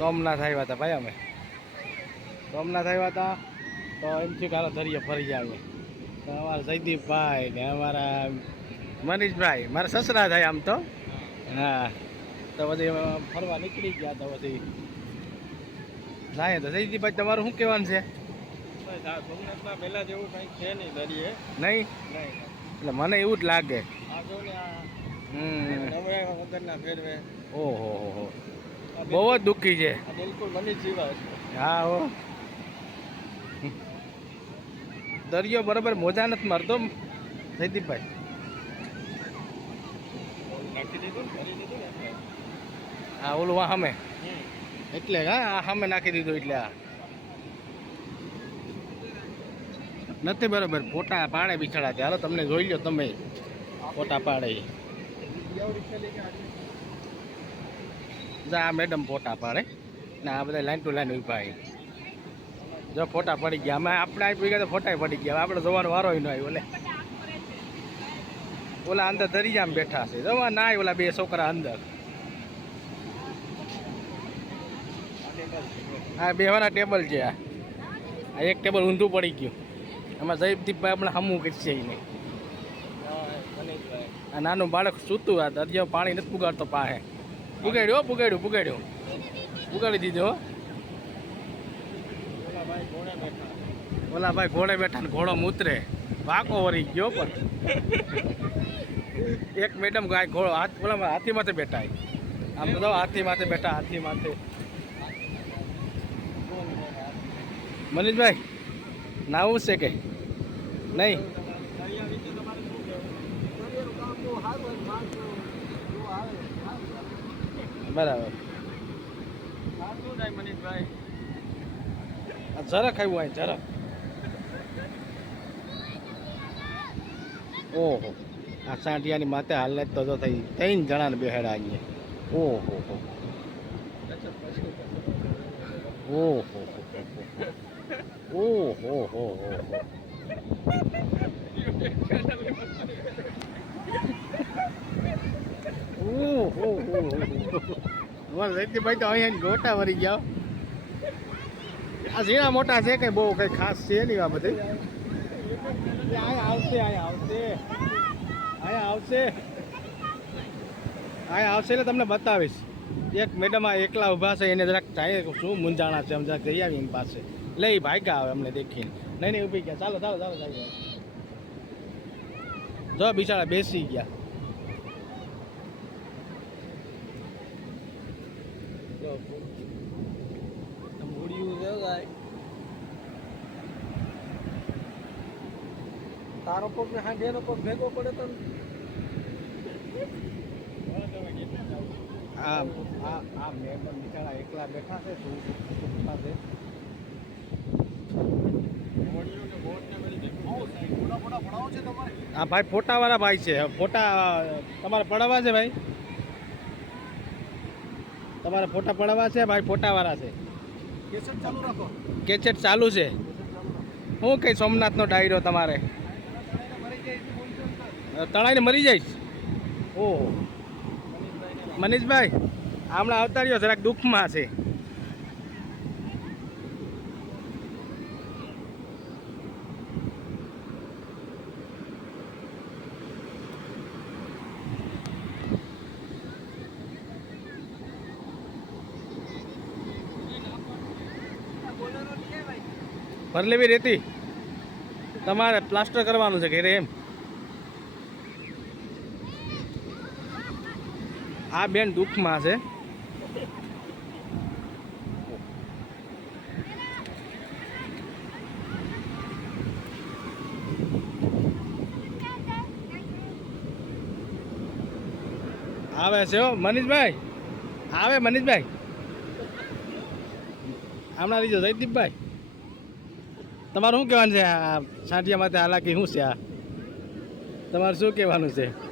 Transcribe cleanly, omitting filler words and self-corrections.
સોમનાથ આવ્યા હતા ભાઈ અમે સોમનાથ આવ્યા હતા તો એમથી કાલો દરિયો ફરી આવીએ તો અમારા જયદીપભાઈ ને અમારા મનીષભાઈ મારા સસરા થાય આમ તો હા તો પછી ફરવા નીકળી ગયા તો પછી જાય તો જયદીપભાઈ તમારું શું કહેવાનું છે સોમનાથમાં પહેલા જેવું કંઈક છે નહીં દરિયે નહીં એટલે મને એવું જ લાગે વગરના ફેરવે ઓહો બહુ જ દુઃખી છે બિલકુલ મની જીવા હા હો દરિયો બરાબર મોજા નથી મારતો જયદીપભાઈ હા ઓલું આ સામે એટલે હા આ સામે નાખી દીધું એટલે આ નથી બરાબર ફોટા પાડે બિછાડા હાલો તમને જોઈ લો તમે ફોટા પાડે આ મેડમ ફોટા પાડે ને આ બધા લાઈન ટુ લાઈન ઉભા જો ફોટા પડી ગયા અમે આપણે આપી ગયા તો ફોટા પડી ગયા આપણે જોવાનો વારો ન આવ્યો ઓલે ઓલા અંદર દરિયામાં બેઠા છે જોવા ના ઓલા બે છોકરા અંદર હા બેવાના ટેબલ છે આ એક ટેબલ ઊંધું પડી ગયું એમાં જયદીપભાઈ આપણે હમું કરશે એને આ નાનું બાળક સૂતું આ દરિયો પાણી નથી પુગાડતો પાસે પુગાડી દીધો ઓલા ભાઈ ઘોડે બેઠા ને ઘોડો મૂતરે વાંકો વળી ગયો પણ એક મેડમ ગાય ઘોડો ઓલા હાથી માથે બેઠા આમ તો હાથી માથે બેઠા હાથી માથે મનીષભાઈ નાવું છે કે નહીં બરાબર મનીષભાઈ જરાક આવ્યું અહીં જરાક ઓહો આ સાંટિયાની માથે હાલને તો થઈ 3 જણાને બેહાડા અહીંયા ઓહો ઓહો જયદીપભાઈ તો અહીંયા ગોટા વળી ગયા આ ઝીણા મોટા છે કઈ બહુ કઈ ખાસ છે નહીં આ બધી આવશે એટલે તમને બતાવીશ એક મેડમ આ એકલા ઊભા છે એને જરાક ચાહે શું મૂંઝાણા છે એમ જરાક જઈ આવી એની પાસે લઈ ભાગ્યા આવે અમને દેખીને નહીં ઊભી ગયા ચાલો જો બિચારા બેસી ગયા તારો પગ ને હાંડિયાનો પગ ભેગો પડે તો આ મેડમ બિચારા એકલા બેઠા છે શું છે હા ભાઈ ફોટાવાળા ભાઈ છે ફોટા તમારે પડાવવા છે ભાઈ તમારે ફોટા પડાવવા છે ભાઈ ફોટાવાળા છે કેસેટ ચાલુ છે શું કઈ સોમનાથનો ડાયરો તમારે તણાઈને મરી જઈશ ઓહો મનીષભાઈ હમણાં આવતા રહ્યો જરાક દુઃખમાં છે ભર લેવી રેતી તમારે પ્લાસ્ટર કરવાનું છે ઘરે એમ આ બેન દુઃખમાં છે આવે છે મનીષભાઈ આવે મનીષભાઈ હમણાં લીધો જયદીપભાઈ તમારું શું કહેવાનું છે આ સાંટિયા માથે હાલાકી શું છે આ તમારે શું કહેવાનું છે